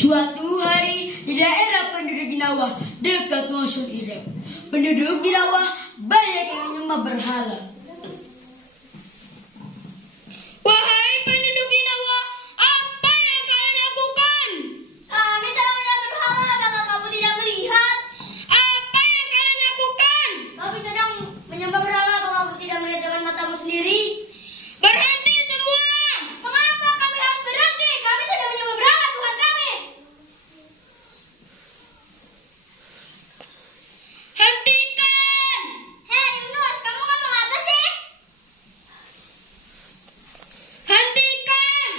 Suatu hari di daerah penduduk Ginawa dekat Mosul Irak, penduduk Ginawa banyak yang menyembah berhala. Wahai penduduk Ginawa, apa yang kalian lakukan? Kami sedang menyembah berhala, apakah kamu tidak melihat? Apa yang kalian lakukan? Kami sedang menyembah berhala, apakah kamu tidak melihat dengan matamu sendiri? Berhenti semua! Mengapa kami harus berhenti? Kami sedang menyembah berhala Tuhan kami. Hentikan! Hei Yunus, kamu ngomong apa sih? Hentikan!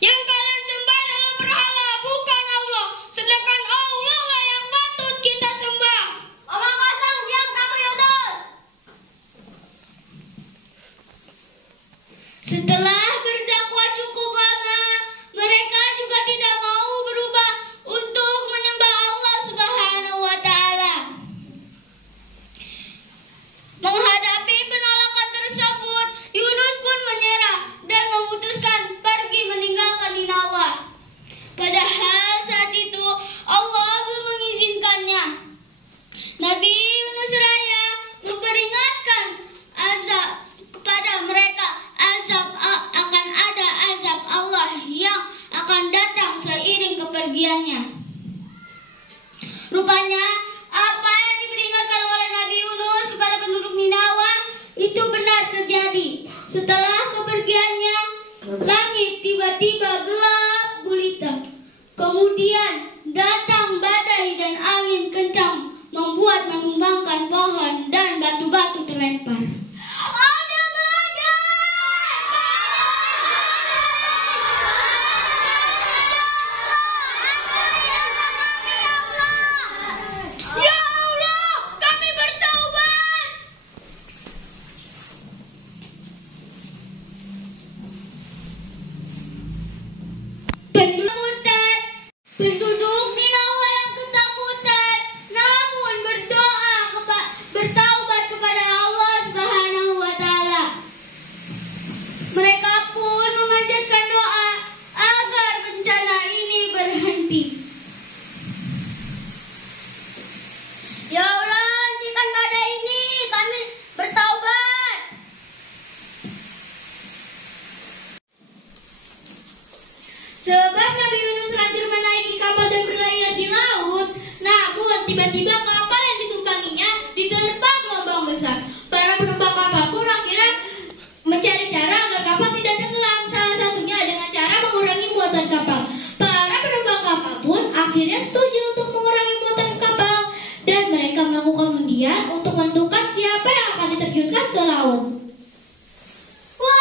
Yang kalian sembah adalah berhala, bukan Allah. Sedangkan Allah lah yang patut kita sembah. Omong kosong, diam kamu Yunus. Setelah berdakwah cukup lama, mereka juga tidak mau berubah untuk menyembah Allah Subhanahu wa Ta'ala. Menghadapi penolakan tersebut, Yunus pun menyerah dan memutuskan pergi meninggalkan Ninawa. Padahal saat itu Allah belum mengizinkannya. Nabi Yunus Raya memperingatkan azab kepada mereka, akan ada azab Allah yang akan datang seiring kepergiannya. Rupanya apa yang diperingatkan oleh Nabi Yunus kepada penduduk Ninawa itu benar terjadi. Setelah kepergiannya, langit tiba-tiba gelap gulita. Kemudian datang badai dan angin kencang, membuat menumbangkan pohon dan batu-batu terlempar. Ada badai! Ya Allah, kami bertaubat. Penduduk Ninawa yang ketakutan, namun bertaubat kepada Allah Subhanahu wa Ta'ala. Mereka pun memanjatkan doa agar bencana ini berhenti. Ya Allah, hentikan badai ini, kami bertaubat. Sebab Nabi Yunus terlanjur menaiki kapal dan berlayar di laut, namun tiba-tiba kapal yang ditumpanginya diterpa gelombang besar. Para penumpang kapal pun akhirnya mencari cara agar kapal tidak tenggelam. Salah satunya dengan cara mengurangi muatan kapal. Para penumpang kapal pun akhirnya setuju untuk mengurangi muatan kapal, dan mereka melakukan undian untuk menentukan siapa yang akan diterjunkan ke laut. Wah,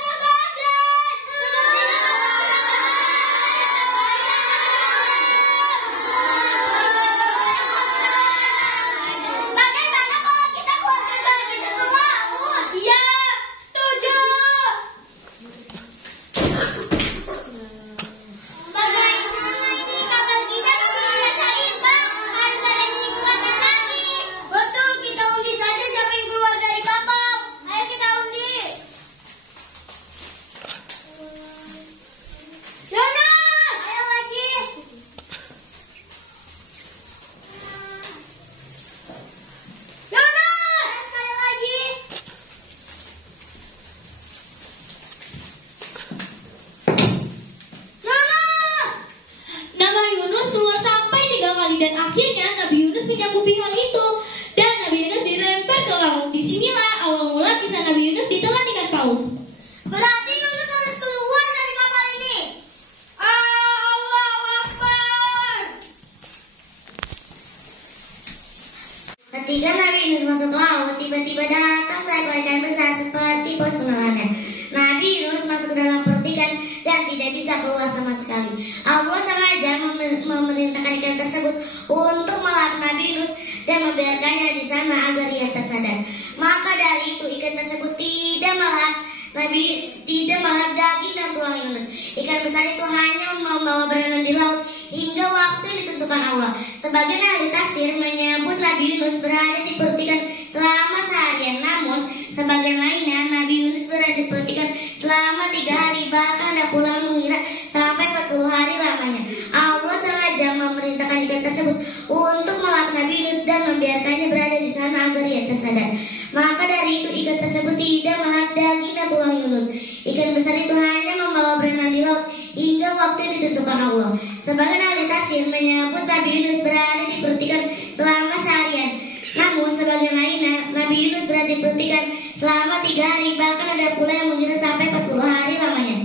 ada badai! Bagaimana kalau kita keluarkan kapal kita ke laut? Ya, setuju. Bagaimana ini kapal kita tidak seimbang? Harus ada yang dikeluarkan lagi. Betul, kita undi saja siapa yang keluar dari kapal. Ayo kita undi. Yunus! Ayo lagi. Yunus! Sekali lagi. Yunus! Nama Yunus keluar sampai 3 kali dan akhirnya Nabi Yunus menyanggupi hal itu dan Nabi Yunus dilempar ke laut. Disinilah awal mula kisah Nabi Yunus ditelan ikan paus. Berarti Yunus harus keluar dari kapal ini. Allahu Akbar. Ketika Nabi Yunus masuk laut, tiba-tiba datang seekor ikan besar seperti pos penelannya. Nabi Yunus masuk ke dalam perut ikan dan tidak bisa keluar sama sekali. Allah sengaja memerintahkan ikan tersebut untuk melahap Nabi Yunus dan membiarkannya di sana agar ia tersadar. Maka dari itu ikan tersebut tidak melahap daging dan tulang Yunus. Ikan besar itu hanya membawa berenang di laut hingga waktu yang ditentukan Allah. Sebagian ahli tafsir menyebut Nabi Yunus berada di perut ikan selama seharian, namun sebagian lainnya Nabi Yunus berada di perut ikan selama itu ikan tersebut tidak melahap daging dan tulang Yunus. Ikan besar itu hanya membawa berenang di laut hingga waktu yang ditentukan Allah. Sebagian ahli tafsir menyebut Nabi Yunus berada di perut ikan selama seharian. Namun sebagian lainnya Nabi Yunus berada di perut ikan selama 3 hari, bahkan ada pula yang mengira sampai 40 hari lamanya.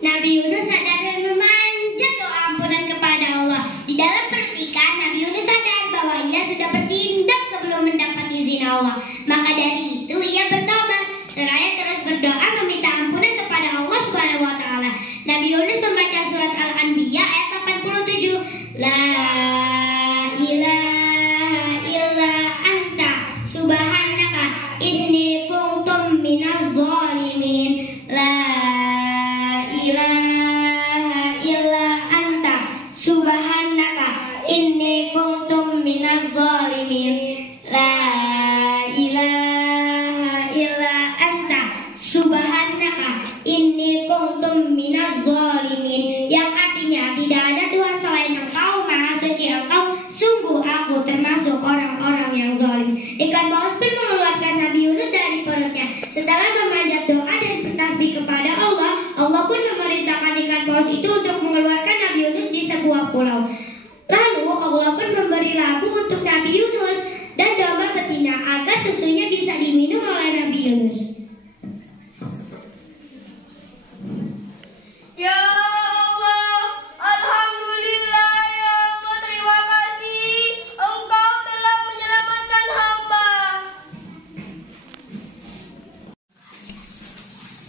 Nabi Yunus sadar dan memanjat doa ampunan kepada Allah. Di dalam perut ikan, Nabi Yunus sadar bahwa ia sudah bertindak sebelum mendapat izin Allah. Maka dari itu ia bertobat seraya terus berdoa meminta ampunan kepada Allah Subhanahu wa taala. Nabi Yunus membaca surat Al-Anbiya ayat 87. La ilaha illa anta subhanaka inni kuntum minaz zalimin. La ilaha illa anta subhanaka inni kuntum minaz zalimin. La ilaha illa anta subhanaka inni kuntum minaz zalimin, yang artinya tidak ada Tuhan selain Engkau, Maha Suci Engkau, sungguh aku termasuk orang-orang yang zalim. Ikan paus pun mengeluarkan Nabi Yunus dari perutnya. Setelah memanjat doa dan bertasbih kepada Allah, Allah pun memerintahkan ikan paus itu untuk mengeluarkan Nabi Yunus di sebuah pulau. Lalu Allah pun memberi labu untuk Nabi Yunus dan domba betina agar susunya bisa diminum oleh Nabi Yunus. Ya Allah, Alhamdulillah ya Allah, terima kasih Engkau telah menyelamatkan hamba.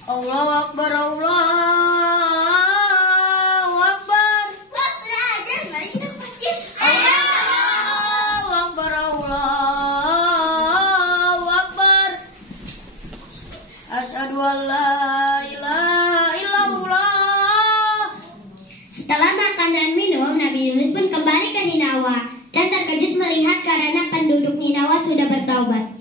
Allahu Akbar, Allahu Akbar. Mari kita ke masjid. Allahu Akbar, Allahu Akbar. Asyhadu an la ilaha illallah. Setelah makan dan minum, Nabi Yunus pun kembali ke Ninawa dan terkejut melihat karena penduduk Ninawa sudah bertaubat.